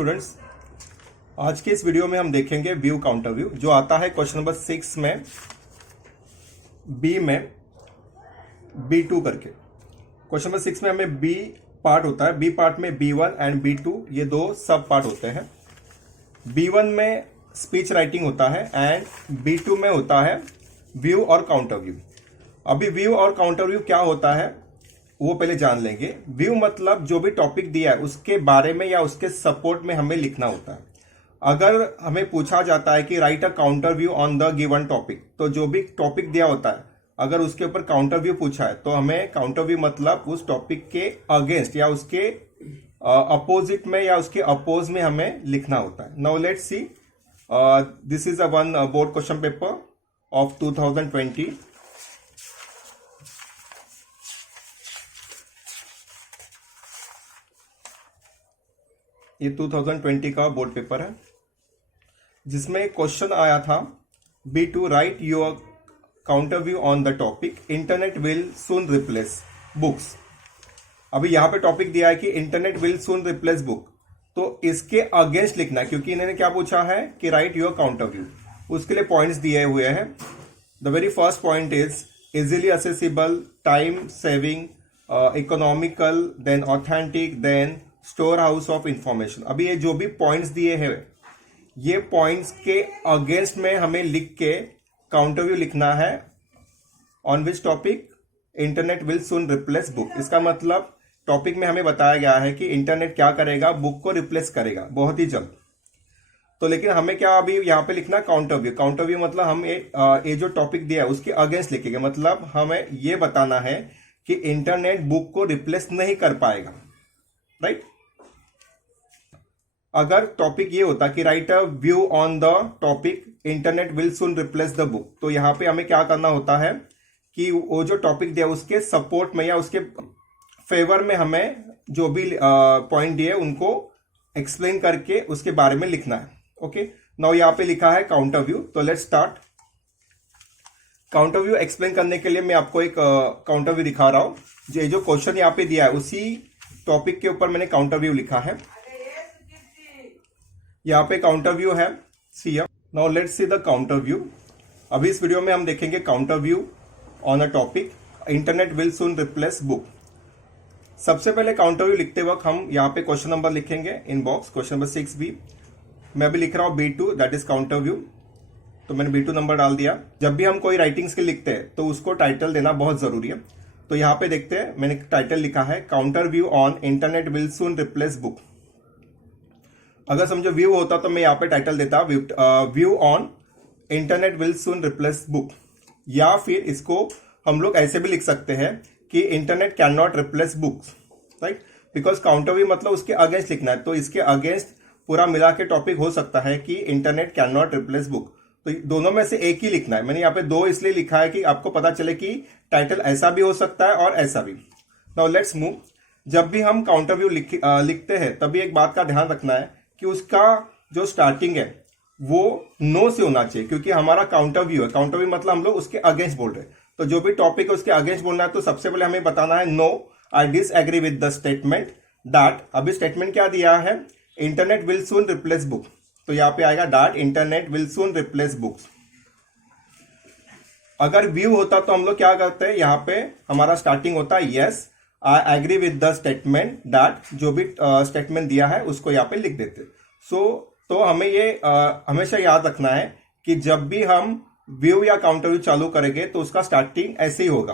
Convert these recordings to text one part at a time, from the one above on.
Students, आज के इस वीडियो में हम देखेंगे व्यू काउंटर व्यू जो आता है क्वेश्चन नंबर 6 में बी में B2 करके। क्वेश्चन नंबर 6 में हमें बी पार्ट होता है, बी पार्ट में B1 एंड B2 ये दो सब पार्ट होते हैं। B1 में स्पीच राइटिंग होता है एंड B2 में होता है व्यू और काउंटर व्यू। अभी व्यू और काउंटर व्यू क्या होता है वो पहले जान लेंगे। व्यू मतलब जो भी टॉपिक दिया है उसके बारे में या उसके सपोर्ट में हमें लिखना होता है। अगर हमें पूछा जाता है कि right a counter view on the given topic, तो जो भी टॉपिक दिया होता है अगर उसके ऊपर काउंटर व्यू पूछा है तो हमें काउंटर व्यू मतलब उस टॉपिक के अगेंस्ट या उसके अपोजिट में या उसके अपोज में हमें लिखना होता है। Now let's see, this is a one board question paper of 2020। ये 2020 का बोर्ड पेपर है जिसमें क्वेश्चन आया था B2 right your counter view on the topic internet will soon replace books. अभी यहाँ पे टॉपिक दिया है कि internet will soon replace book, तो इसके अगेंस्ट लिखना है क्योंकि इन्होंने क्या पूछा है कि राइट योर काउंटर व्यू। उसके लिए पॉइंट्स दिए हुए हैं। The very first point is easily accessible, time saving, economical, then authentic, then store house of information. अभी ये जो भी पॉइंट्स दिए हैं ये पॉइंट्स के अगेंस्ट में हमें लिख के काउंटर व्यू लिखना है on which topic internet will soon replace book. इसका मतलब टॉपिक में हमें बताया गया है कि इंटरनेट क्या करेगा, बुक को रिप्लेस करेगा बहुत ही जल्द। तो लेकिन हमें क्या अभी यहाँ पे लिखना काउंटर व्यू। काउंटर व्यू मतलब हम ये जो टॉपिक दिया है उसके अगेंस्ट लिखेंगे। मतलब हमें ये बताना है कि इंटरनेट बुक को रिप्लेस नहीं कर पाएगा, राइट। अगर टॉपिक ये होता कि right a view on the topic internet will soon replace the book, तो यहां पे हमें क्या करना होता है कि वो जो टॉपिक दिया उसके सपोर्ट में या उसके फेवर में हमें जो भी पॉइंट दिए उनको एक्सप्लेन करके उसके बारे में लिखना है। ओके, नाउ यहाँ पे लिखा है काउंटर व्यू। तो let's start. Counter view explain करने के लिए मैं आपको एक काउंटर व्यू दिखा रहा हूं। जो क्वेश्चन यहाँ पे दिया है उसी टॉपिक के ऊपर मैंने काउंटर व्यू लिखा है। यहाँ पे काउंटर व्यू है, see here. Now let's see the counter view. अभी इस वीडियो में हम देखेंगे counter view on a topic internet will soon replace book. सबसे पहले काउंटर व्यू लिखते वक्त हम यहाँ पे क्वेश्चन नंबर लिखेंगे इन बॉक्स, क्वेश्चन नंबर 6B। मैं अभी लिख रहा हूँ B2, that is counter view. तो मैंने B2 नंबर डाल दिया। जब भी हम कोई राइटिंग स्किल लिखते हैं तो उसको टाइटल देना बहुत जरूरी है। तो यहाँ पे देखते हैं, मैंने टाइटल लिखा है counter view on internet will soon replace book. अगर समझो व्यू होता तो मैं यहाँ पे टाइटल देता view on internet will soon replace book, या फिर इसको हम लोग ऐसे भी लिख सकते हैं कि internet can not replace books, right. Because counter view मतलब उसके अगेंस्ट लिखना है, तो इसके अगेंस्ट पूरा मिला के टॉपिक हो सकता है कि internet can not replace book. तो दोनों में से एक ही लिखना है। मैंने यहाँ पे दो इसलिए लिखा है कि आपको पता चले कि टाइटल ऐसा भी हो सकता है और ऐसा भी। Now let's move. जब भी हम काउंटर व्यू लिखते हैं तभी एक बात का ध्यान रखना है कि उसका जो स्टार्टिंग है वो नो से होना चाहिए, क्योंकि हमारा काउंटर व्यू है। काउंटर व्यू मतलब हम लोग उसके अगेंस्ट बोल रहे हैं, तो जो भी टॉपिक है उसके अगेंस्ट बोलना है। तो सबसे पहले हमें बताना है no I disagree with the statement that. अभी स्टेटमेंट क्या दिया है, internet will soon replace book, तो यहाँ पे आएगा that internet will soon replace books. अगर व्यू होता तो हम लोग क्या करते हैं, यहाँ पे हमारा स्टार्टिंग होता है yes I agree with the statement that. जो भी स्टेटमेंट दिया है उसको यहाँ पे लिख देते। तो हमें ये हमेशा याद रखना है कि जब भी हम व्यू या काउंटर व्यू चालू करेंगे तो उसका स्टार्टिंग ऐसे ही होगा।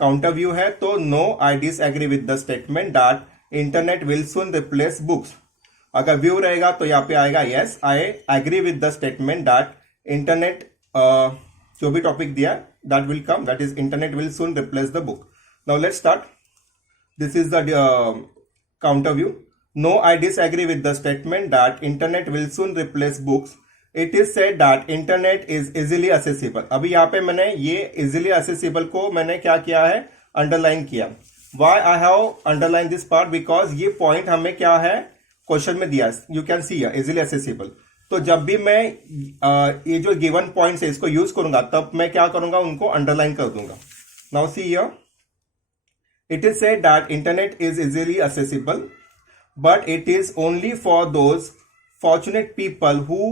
काउंटर व्यू है तो no I disagree with the statement that internet will soon replace books. अगर व्यू रहेगा तो यहाँ पे आएगा yes I agree with the statement that internet, जो भी टॉपिक दिया that will come, that is internet will soon replace the book. Now let's start. This is the counter view. No, I disagree with the statement that internet will soon replace books. It is said that internet is easily accessible. अभी यहाँ पे मैंने ये easily accessible को मैंने क्या किया है, अंडरलाइन किया। Why I have underlined this part? Because ये पॉइंट हमें क्या है क्वेश्चन में दिया। You can see here easily accessible. तो जब भी मैं ये जो गिवन पॉइंट्स है इसको यूज करूंगा तब मैं क्या करूंगा, उनको अंडरलाइन कर दूंगा। Now see here. It is said that internet is easily accessible, but it is only for those fortunate people who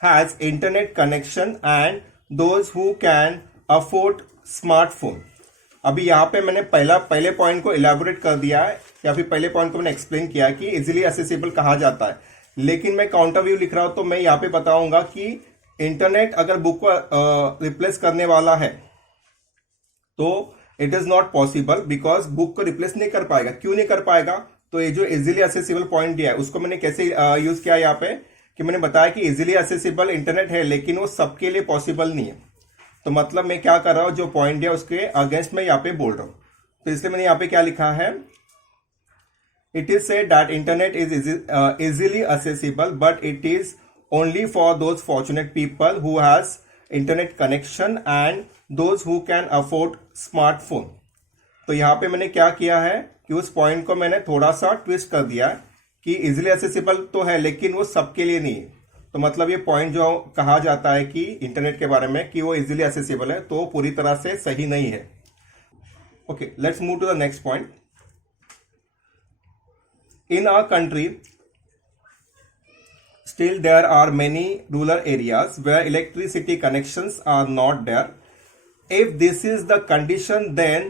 has internet connection and those who can afford smartphone. अभी यहाँ पे मैंने पहले पॉइंट को elaborate कर दिया है, या फिर पहले पॉइंट को मैंने एक्सप्लेन किया कि इजीली असेसिबल कहा जाता है, लेकिन मैं काउंटर व्यू लिख रहा हूं तो मैं यहाँ पे बताऊंगा कि इंटरनेट अगर बुक को रिप्लेस करने वाला है तो it is not possible, because book को रिप्लेस नहीं कर पाएगा. क्यों नहीं कर पाएगा? तो ये जो इजीली असेसिबल पॉइंट दिया है उसको मैंने कैसे यूज किया यहाँ पे, कि मैंने बताया कि इजीली असेसिबल इंटरनेट है लेकिन वो सबके लिए पॉसिबल नहीं है. तो मतलब मैं क्या कर रहा हूं, जो पॉइंट है उसके अगेंस्ट में यहाँ पे बोल रहा हूं. तो इसलिए मैंने यहाँ पे क्या लिखा है, it is said that internet is easily accessible but it is only for those fortunate people who has internet connection and those who can afford smartphone. तो यहाँ पे मैंने क्या किया है कि उस पॉइंट को मैंने थोड़ा सा ट्विस्ट कर दिया कि इजीली असेसिबल तो है लेकिन वो सबके लिए नहीं है. तो मतलब ये पॉइंट जो कहा जाता है कि इंटरनेट के बारे में कि वो इजीली असेसिबल है, तो पूरी तरह से सही नहीं है. Okay, let's move to the next point. In our country still there are many rural areas where electricity connections are not there. If this is the condition, then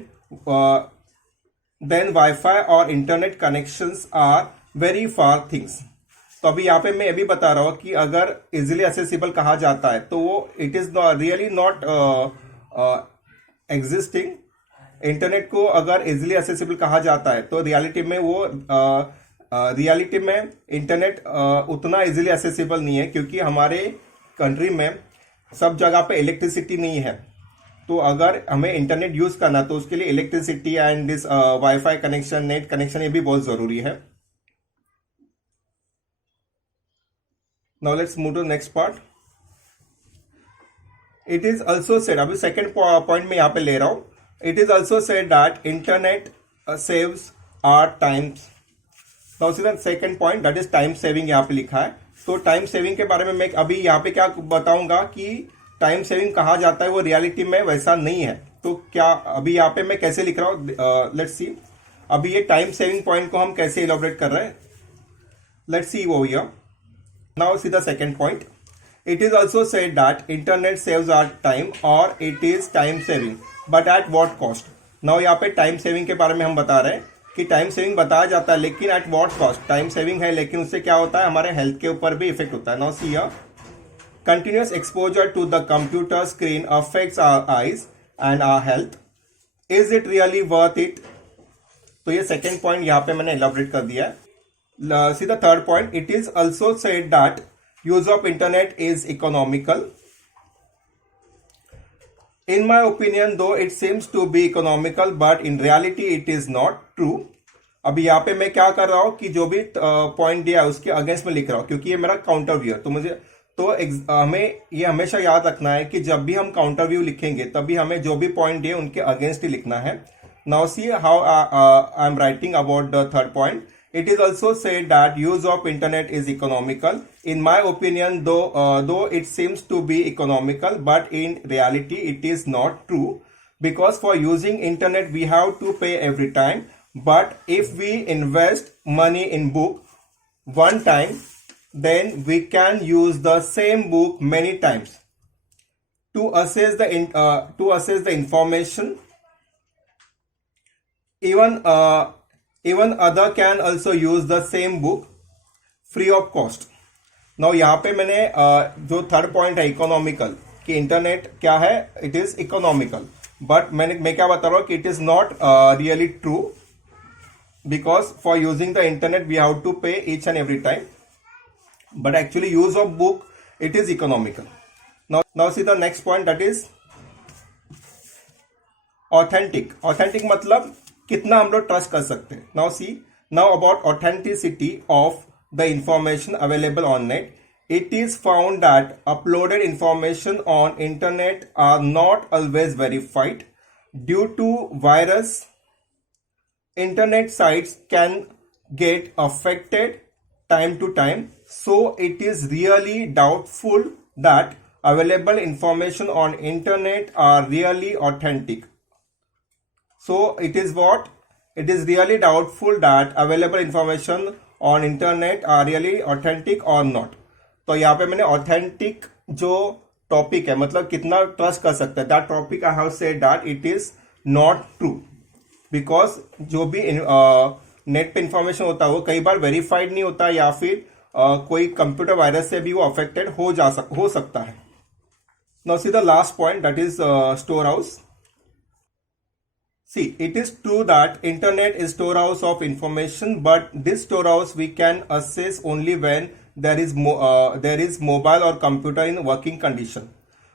Wi-Fi or internet connections are very far things. तो अभी यहाँ पे मैं ये भी बता रहा हूँ कि अगर इजिली असेसिबल कहा जाता है तो वो it is really not existing. Internet को अगर इजिली असेसिबल कहा जाता है तो रियलिटी में वो रियलिटी में इंटरनेट उतना इजीली असेसिबल नहीं है, क्योंकि हमारे कंट्री में सब जगह पे इलेक्ट्रिसिटी नहीं है. तो अगर हमें इंटरनेट यूज करना तो उसके लिए electricity and this wifi connection, net connection, ये भी बहुत जरूरी है. Now let's move to next part. It is also said, अभी सेकेंड पॉइंट में यहाँ पे ले रहा हूं. It is also said that internet saves our times. Now see the second point, that is time saving. यहाँ पे लिखा है. तो टाइम सेविंग के बारे में मैं अभी यहाँ पे क्या बताऊंगा कि टाइम सेविंग कहा जाता है वो रियलिटी में वैसा नहीं है. तो क्या अभी यहाँ पे मैं कैसे लिख रहा हूँ, लेट्स सी. अभी ये टाइम सेविंग पॉइंट को हम कैसे इलॉबरेट कर रहे हैं, लेट्स सी वो here. Now see the second point. It is also said that internet saves our time और it is time saving, but at what cost. Now यहाँ पे टाइम सेविंग के बारे में हम बता रहे हैं कि टाइम सेविंग बताया जाता है, लेकिन eight what cost. Time saving है लेकिन उससे क्या होता है, हमारे हेल्थ के ऊपर भी इफेक्ट होता है. Now see here, continuous exposure to the computer screen affects our eyes and our health. Is it really worth it? तो ये सेकेंड पॉइंट यहाँ पे मैंने एलैबोरेट कर दिया है. See the third point. It is also said that use of internet is economical. In my opinion, though it seems to be economical, but in reality it is not true. अभी यहाँ पे मैं क्या कर रहा हूँ कि जो भी पॉइंट दिया है उसके अगेंस्ट में लिख रहा हूँ, क्योंकि ये मेरा काउंटर व्यू है. तो मुझे तो हमें ये हमेशा याद रखना है कि जब भी हम काउंटर व्यू लिखेंगे तभी हमें जो भी पॉइंट दिए उनके अगेंस्ट ही लिखना है. Now see how I am writing about the third point. It is also said that use of internet is economical. In my opinion, though it seems to be economical, but in reality it is not true, because for using internet we have to pay every time. But if we invest money in book one time, then we can use the same book many times to assess the information. Even other can also use the same book free of cost. Now यहाँ पे मैंने जो third point है economical, कि internet क्या है, it is economical, but मैं क्या बता रहा हूँ कि it is not really true, because for using the internet we have to pay each and every time, but actually use of book it is economical. Now see the next point, that is authentic. Authentic मतलब कितना हम लोग trust कर सकते हैं. Now see, now about authenticity of the information available on net. It is found that uploaded information on internet are not always verified due to virus. Internet sites can get affected time to time, so it is really doubtful that available information on internet are really authentic. So it is what? It is really doubtful that available information on internet are really authentic और not. तो यहाँ पे मैंने authentic जो topic है मतलब कितना trust कर सकते हैं, that topic I have said that it is not true, because जो भी नेट पे इंफॉर्मेशन होता है वो कई बार वेरीफाइड नहीं होता या फिर कोई कंप्यूटर वायरस से भी वो अफेक्टेड हो सकता है। Now see the last point, that is store house. See, it is true that internet is storehouse of information, but this storehouse we can access only when there is mobile or computer in working condition.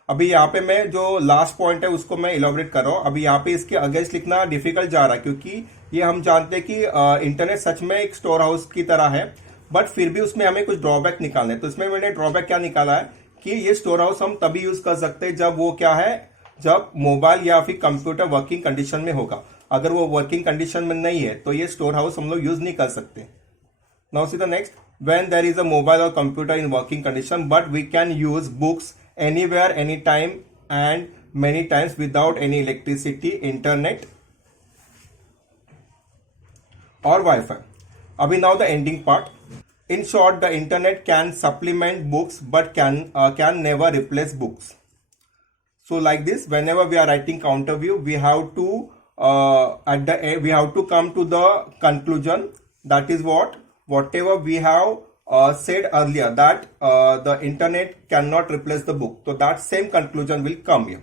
अभी यहाँ पे मैं जो last point है उसको मैं elaborate कर रहा हूँ। अभी यहाँ पे इसके अगेंस्ट लिखना डिफिकल्ट जा रहा है क्योंकि ये हम जानते हैं कि इंटरनेट सच में एक स्टोर हाउस की तरह है, बट फिर भी उसमें हमें कुछ ड्रॉबैक निकालने हैं। तो इसमें मैंने ड्रॉबैक क्या निकाला है कि ये स्टोर हाउस हम तभी यूज कर सकते हैं जब वो क्या है, जब मोबाइल या फिर कंप्यूटर वर्किंग कंडीशन में होगा। अगर वो वर्किंग कंडीशन में नहीं है तो ये स्टोर हाउस हम लोग यूज नहीं कर सकते। Now see the next, when there is a mobile और computer in working condition but we can use books anywhere any time and many times without any electricity, internet और WiFi. अभी now the ending part. In short, the internet can supplement books but can never replace books. So like this, whenever we are writing counter view, we have to at the end we have to come to the conclusion, that is whatever we have said earlier, that the internet cannot replace the book. So that same conclusion will come here.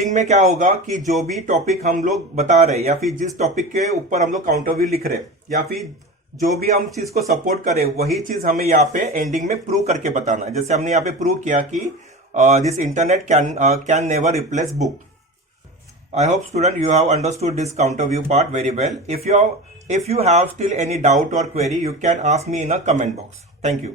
में क्या होगा कि जो भी topic हम लोग बता रहे हैं या फिर जिस टॉपिक के ऊपर हम लोग काउंटर व्यू लिख रहे हैं या फिर जो भी हम चीज को सपोर्ट करें वही चीज हमें यहाँ पे एंडिंग में प्रूव करके बताना है। जैसे हमने यहाँ पे प्रूव किया कि this internet can never replace book. I hope student you have understood this counter view part very well. If you have still any doubt or query, you can ask me in a comment box. Thank you.